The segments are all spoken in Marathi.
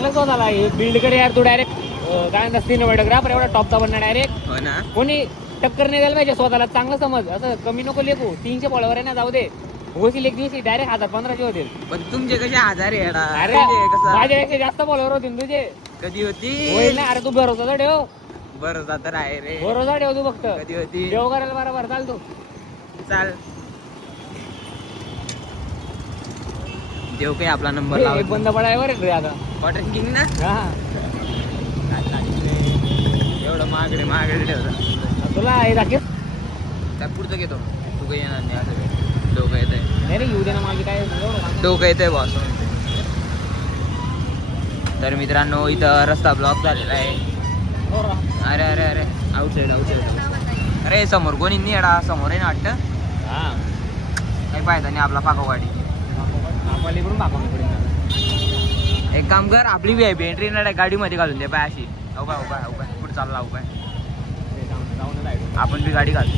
चांगला शोध आला बिल्ड करे यार तू डायरेक्ट काय म्हणतात सिनेमॅटोग्राफर एवढा टॉपचा बनणार डायरेक्ट. हो ना. कोणी टक्कर नाही द्यायला पाहिजे स्वतःला, चांगलं समज, असं कमी नको लेखू. 300 फॉलोवर आहे ना, जाऊ दे. होतील एक दिवशी डायरेक्ट 1000-1500 होतील. पण तुमचे कसे 1000 आहे याला? अरे कसं माझ्यापेक्षा जास्त फॉलोवर होतील तुझे. कधी होती? होईल ना. अरे तू भरोसा ठेव, बरोबर तर आहे रे. भरोसा ठेव तू फक्त. कधी होती? देव करायला बरोबर चाल तू. चाल देव काही आपला नंबर एक लावत बंद पडाय बरं रे आता. कॉटन किंग ना. हा एवढं महागडे ठेवता. तुला हे दाखव त्या पुढचं घेतो तू काही येणार नाही असं डोकं येत आहे. नाही रे येऊ दे ना, माझी काय एवढं डोकं येत आहे बॉस. तर मित्रांनो इथं रस्ता ब्लॉक झालेला आहे. अरे अरे अरे आउटसाईड. अरे समोर कोणी नाही येडा, समोर आहे ना वाटतं. हा काही फायदा नाही आपला पाको गाडी. एक काम कर, आपली VIP एंट्री ना गाडीमध्ये घालून दे पाय अशी. उभा कुठं चालला उभा. आपण बी गाडी घालतो.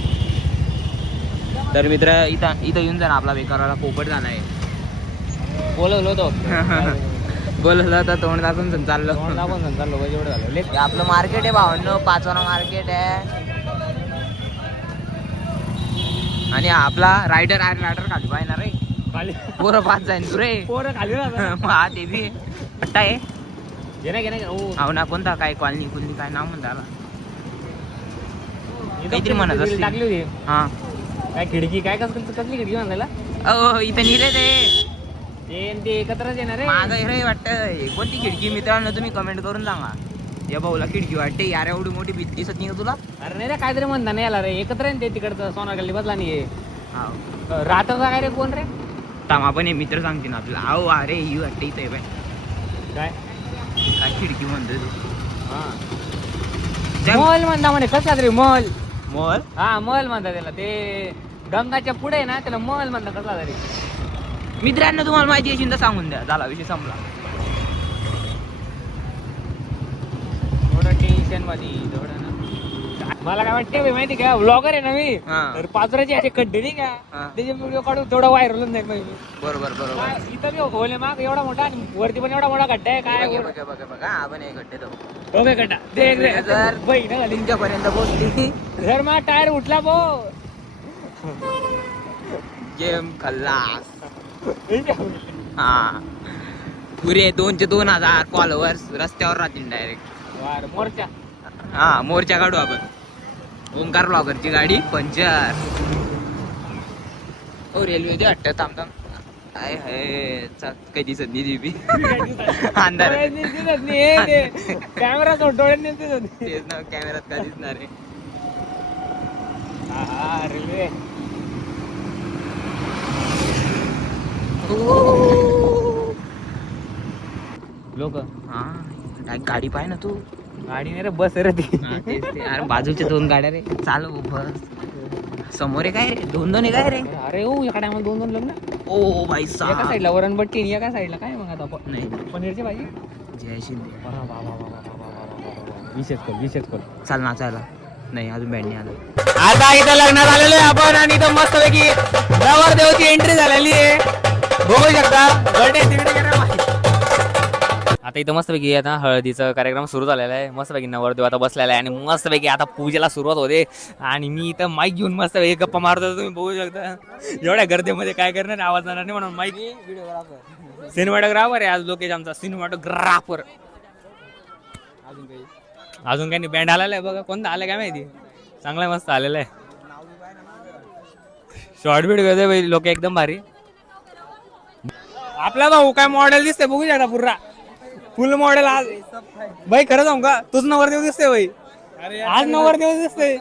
तर मित्र इथं येऊन जा ना, आपला बेकारवाला पोपट झाला आहे. बोलवलं होतं बोलवलं तर तोंड दाखवून चाललो. एवढं झालं. आपलं मार्केट आहे भावांनो, 5 वाना मार्केट आहे. आणि आपला रायडर खाली पाहिजे रे. खाली पोरं 5 जाईन तू रे. पोरं खाली हा ते बी पट्टा आहे. घे हो ना. कोणता काय कॉलनी कुलनी काय नाव म्हणता आला काहीतरी म्हणत असते. टाकली होती. हा काय खिडकी काय कसली खिडकी म्हणायला. इथं निरे ते एकत्रच येणार रे. माग रे वाटतं. कोणती खिडकी मित्रांनो तुम्ही कमेंट करून सांगा. या भाऊला खिडकी वाटते यार, एवढी मोठी भीती दिसत नाही का तुला? अरे नाही रे, काहीतरी म्हणता नाही याला रे. एकत्र आहे ते तिकडचं सोनार गल्ली बदला नाही. हा राहता काय रे कोण रे? थांबा पण हे मित्र सांगते ना आपल्याला. अहो अरे ही वाटते इथे बाय. काय खिडकी म्हणतोय तू? मॉल म्हणता म्हणे. कसला तरी मॉल. मॉल. हा मॉल म्हणता त्याला. ते गंगाच्या पुढे आहे ना, त्याला मॉल म्हणता कसला तरी. मित्रांनो तुम्हाला माहिती असेल तर सांगून द्या. झाला विषय संपला. थोडं टेन्शन मध्ये थोडं ना. मला काय वाटतं माहिती का, ब्लॉगर आहे ना मी. तर पाचराचे असे खड्डे नाही का, त्याचे व्हिडिओ काढून थोडा व्हायरल होऊन जाईल पाहिजे. बरोबर. इथं मी होले माग एवढा मोठा आणि वरती पण एवढा मोठा खड्डा आहे. काय बघा आपण एक घट्टे ओके खड्डा जर बहीण घाली तुमच्यापर्यंत पोहोचली जर मा टायर उठला बो गेम खल्लास. हा पुरे 2,000 फॉलोअर्स रस्त्यावर राहतील डायरेक्ट. मोर्चा. हा मोर्चा काढू आपण. ओंकार ब्लॉगरची गाडी पंचर. ओ रेल्वे दे वाटतं. थांब काय आहे काही दिसत नाही जीबी. अंधार कॅमेरा डोळ्यात तेच ना, कॅमेऱ्यात काय दिसणार आहे. रेल्वे लोक. हा गाडी पाय ना तू. गाडी नाही रे, बस रे ती. अरे बाजूच्या 2 गाड्या रे. चालू बस. समोर आहे काय रे? 2 आहे काय रे? अरे हो एका टायमाला 2 लग्न. ओ भाई एका साहब. साईडला वरणबट्टी आणि एका साईडला काय मग आता नाही पनीरची भाजी. जय शिंदे. विशेष कर चाल ना चाल. नाही अजून बँड नाही आलं. आता इथं लग्नात आलेलो आहे आपण आणि इथं मस्त पैकी नवरदेवची एंट्री झालेली आहे. बघू शकता. आता इथं मस्तपैकी आता हळदीचा कार्यक्रम सुरू झालेला आहे. मस्तपैकी नवरदेव आता बसलेला आहे आणि मस्तपैकी आता पूजेला सुरुवात होते. आणि मी इथं माईक घेऊन मस्तपैकी गप्पा मारतो. तुम्ही बघू शकता एवढ्या गर्दीमध्ये काय करणार, आवाज जाणार नाही म्हणून माईक. सिनेमॅटोग्राफर आहे आज लोकेश आमचा. सिनेमॅटोग्राफर. अजून काही नाही. बँड आलेला आहे बघा. कोणता आलं काय माहिती. चांगला मस्त आलेला आहे. शॉर्ट व्हिडिओ घेतोय भाई लोक एकदम भारी. आपला भाऊ काय मॉडेल दिसते बघू शकता. पुरा फुल मॉडेल आज भाई. खरं सांगू का, तूच नवरदेव दिसते भाई. आज नवरदेव दिसते.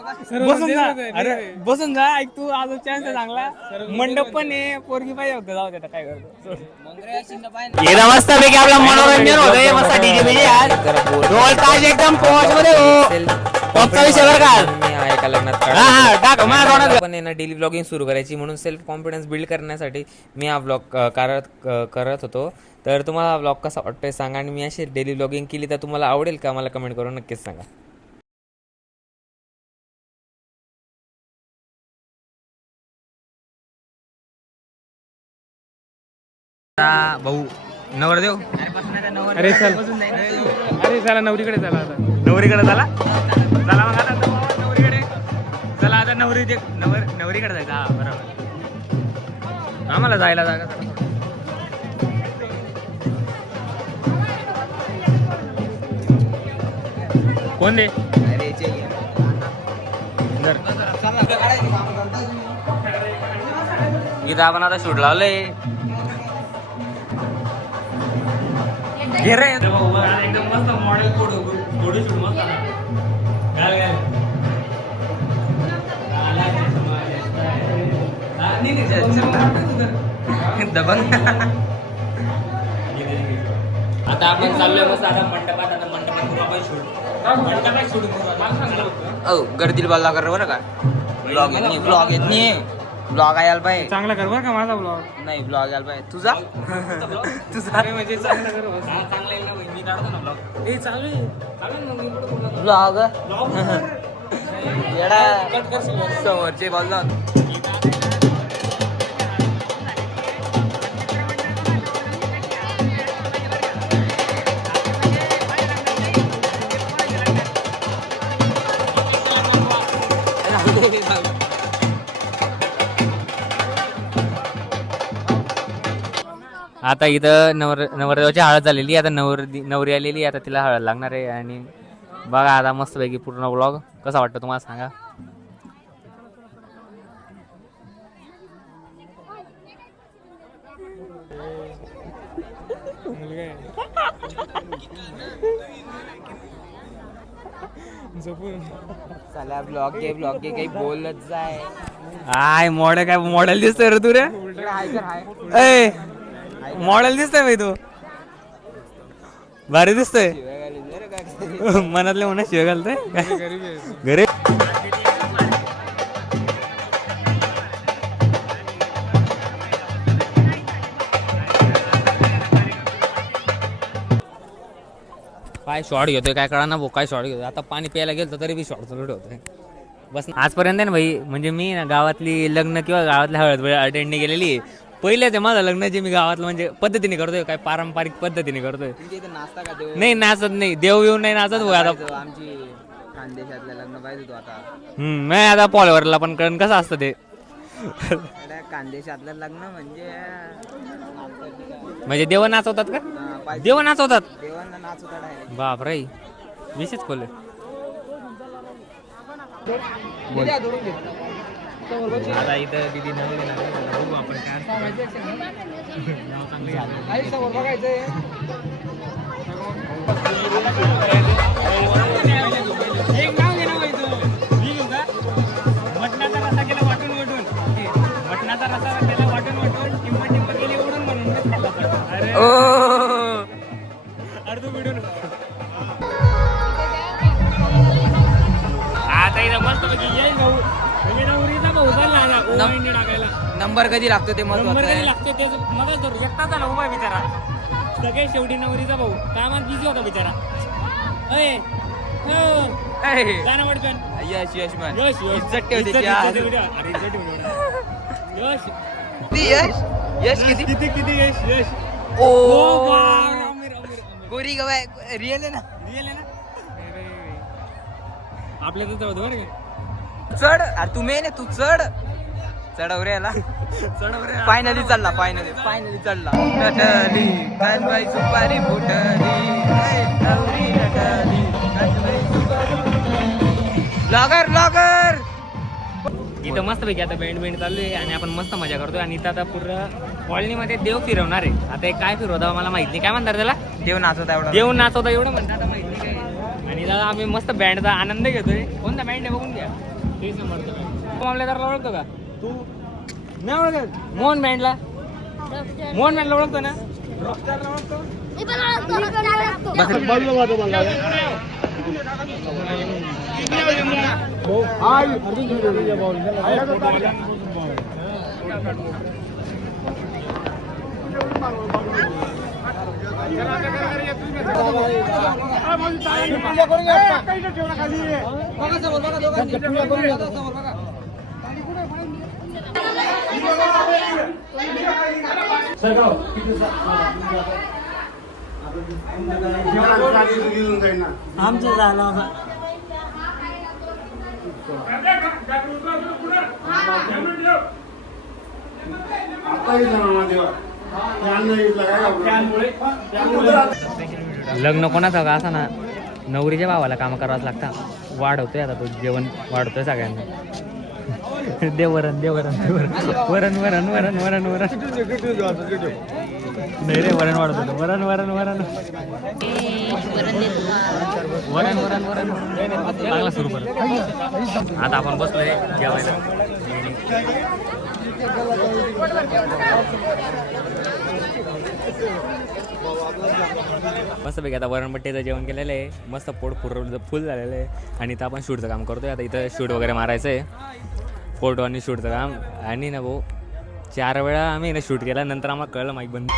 बसून जा. अरे बसून जा. ऐक तू आज चान्स आहे चांगला. मंडप पण आहे. पोरगी पाहिजे होतं. जाऊ दे काय करतो. एकदम मस्त पैकी आपला मनोरंजन होतंय. मस्त डीजे बिजे आज ढोल ताश एकदम पॉश मध्ये हो. टॉपचा विषय बरं का. एका लग्नात पण आहे ना डेली ब्लॉगिंग सुरू करायची, म्हणून सेल्फ कॉन्फिडन्स बिल्ड करण्यासाठी मी हा ब्लॉग करत होतो. तर तुम्हाला हा ब्लॉग कसा वाटतोय सांगा. आणि मी अशी डेली ब्लॉगिंग केली तर तुम्हाला आवडेल का, मला कमेंट करून नक्कीच सांगा. भाऊ नवरदेव अरे चल अरे चला नवरीकडे चला आता. नवरीकडे चला चला मग आता नवरीकडे चला आता नवरीकडे जायचं. हा बरोबर आम्हाला जायला जागा जरा. कोण दे इथं आपण आता शूट लावलंय. घे रे एकदम मस्त मॉडेल फोटो शूट मस्त दबंग. आता आपण चाललोय मस्त आता मंडपात. आता मंडपात करू आपण शूट. मंडपात शूट करू. गर्दीला बल्ला कर बरं का. ब्लॉग येत नाही ब्लॉग यायला पाहिजे. चांगला कर बरं का माझा ब्लॉग. नाही ब्लॉग यायला पाहिजे तुझा. तुझा अरे म्हणजे चांगला कर बस. चांगला येईल ना मी काढतो ना ब्लॉग. हे चालू आहे चालू ना मी ब्लॉग येडा समोरचे बोलला. आता इथं नवरदेवाची हळद झालेली. आता नवरी आलेली. आता तिला हळद लागणार आहे. आणि बघा आता मस्तपैकी पूर्ण व्लॉग कसा वाटतं तुम्हाला सांगा. चला ब्लॉग घे काही बोलत जाय. हाय मॉडेल दिसतोय रे तू रे. मॉडेल दिसतोय भाई तू. भारी दिसतोय. मनातले म्हणा शिव घालतोय घरी. काय शॉर्ट घेतोय काय कळा ना भाऊ. काय शॉर्ट घेतोय. आता पाणी प्यायला गेलो तरी बी शॉर्ट चालू ठेवतोय. बस आजपर्यंत आहे ना भाई. म्हणजे मी ना गावातली लग्न किंवा गावातल्या हळद अटेंड नाही केलेली. पहिले ते माझं लग्न जे मी गावातलं म्हणजे पद्धतीने करतोय. काय पारंपरिक पद्धतीने करतोय. नाश्ता का देऊ नाही नाचत नाही. देव येऊन नाही नाचत भाऊ आता. आमची खानदेशातलं लग्न पाहिजे तू आता. नाही आता पॉलवरला पण कळण कसं असतं ते. खानदेशातलं लग्न म्हणजे देव नाचवतात का. देव नाचवतात. देवांना नाचवतात. बाप रे विशेष खोल. आता इथं दिदी नवीन बघू आपण मटणाचा रसा केला वाटून मटणाचा रसा केला वाटून टिंब केली ओढून म्हणून अरे अर्ध मिळून. आता इथं मस्त येईल भाऊ. नंबर कधी लागतो ते महत्वाचं आहे. लागते ते मगच धरू. एकटा झाला उभा बिचारा. सगळे शेवटी नवरीचा भाऊ कामात बिझी होता बिचारा. गाणं पडकन. यश यश म्हण. यश इज्जत ठेवते ती आज. यश यश यश किती किती यश यश. ओ गोरी गवाय रिअल आहे ना. रिअल आहे ना. आपल्या तिथं होतं बरं का. चढ अरे तू मेन आहे. तू चढवरे याला. फायनली चढला. फायनली चढला. नटली कानबाई सुपारी फुटली. ब्लॉगर इथं मस्त पैकी आता बँड चालू आहे. आणि आपण मस्त मजा करतोय. आणि इथं आता पूर्ण कॉलनीमध्ये देव फिरवणार आहे. आता हे काय फिरवता मला माहित नाही. काय म्हणतात त्याला. देव नाचवता एवढा. देव नाचवता एवढं म्हणतात. आता माहित नाही काय. आणि दादा आम्ही मस्त बँडचा आनंद घेतोय. कोणता बँड आहे बघून घ्या. ते समजतं का मामलेदारला ओळखतो का तू. नाही ओळखत. मोहन बँडला ओळखतो ना. रॉकस्टारला ओळखतो. सरगाव आमचं झालं आता. लग्न कोणाचं का असं ना नवरीच्या भावाला काम करावंच लागतं. वाढवतोय आता तो जेवण वाढवतोय सगळ्यांना. देवरण देवरण वरण वरण वरण वरण वरण नाही रे वरण वाढवतो वरण वरण वरण वरण वरण वरण चांगला सुरू करत. आता आपण बसलोय जेवायला. मस्तपैकी आता वरणबट्टीचं जेवण केलेलं आहे. मस्त पोट फुल झालेलं आहे. आणि इथं आपण शूटचं काम करतोय. आता इथं शूट वगैरे मारायचं आहे. फोटो आणि शूटचं काम. आणि ना भाऊ 4 वेळा आम्ही ना शूट केला. नंतर आम्हाला कळलं माईक बंद.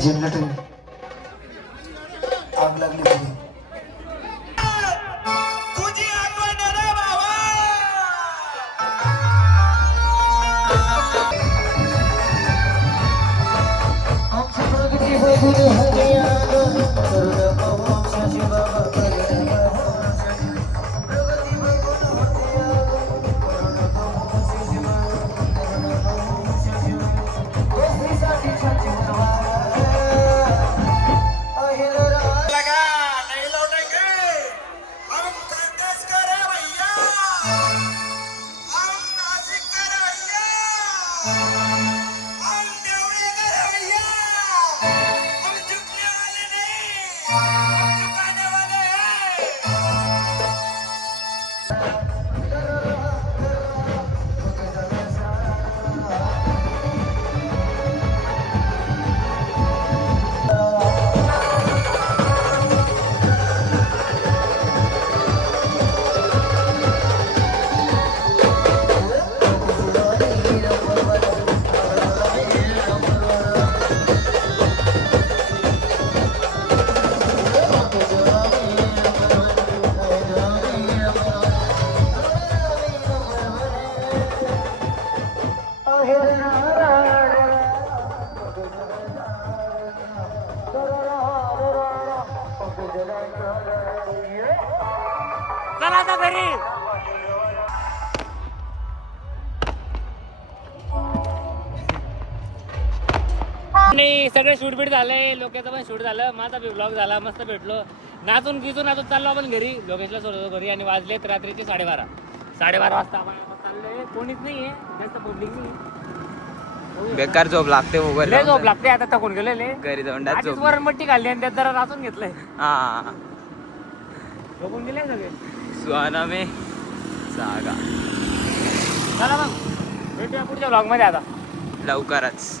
झिंडट आग लागली पाहिजे. आमची प्रगती बघून हगे आग करुणा पाहू शशी बाबा करुणा पाहू शशी प्रगती बघून हगे आग करुणा पाहू शशी बाबा करुणा पाहू शशी गोष्टीसाठी शांती उजवाला अहिलरा लगा नहीं लौटेंगे हम कांग्रेस करे भैया हम नासिक करे भैया हम देवड़ी करे भैया हम झुकने वाले नहीं हम झुकाने वाले हैं. चला आता घरी. आणि सगळे शूट बीट झालंय, लोकेचं पण शूट झालं, माझा बी ब्लॉग झाला, मस्त भेटलो, नाचून गिचून आता चाललो आपण घरी. लोकेशला सोडतो घरी आणि वाजलेत रात्रीचे 12:30 वाजता आपण चाललोय. कोणीच नाहीये, जास्त पब्लिक नाही. बेकार झोप लागते मोबाईल लय झोप लागते, आता थकून गेलेले. घरी जाऊन डायरेक्ट आधीच झोप. वरणपट्टी खाल्ली आणि त्यात जरा नाचून घेतलंय. हा झोपून गेले सगळे. सुहाना में सागा चला मग भेटूया पुढच्या ब्लॉग मध्ये आता लवकरच.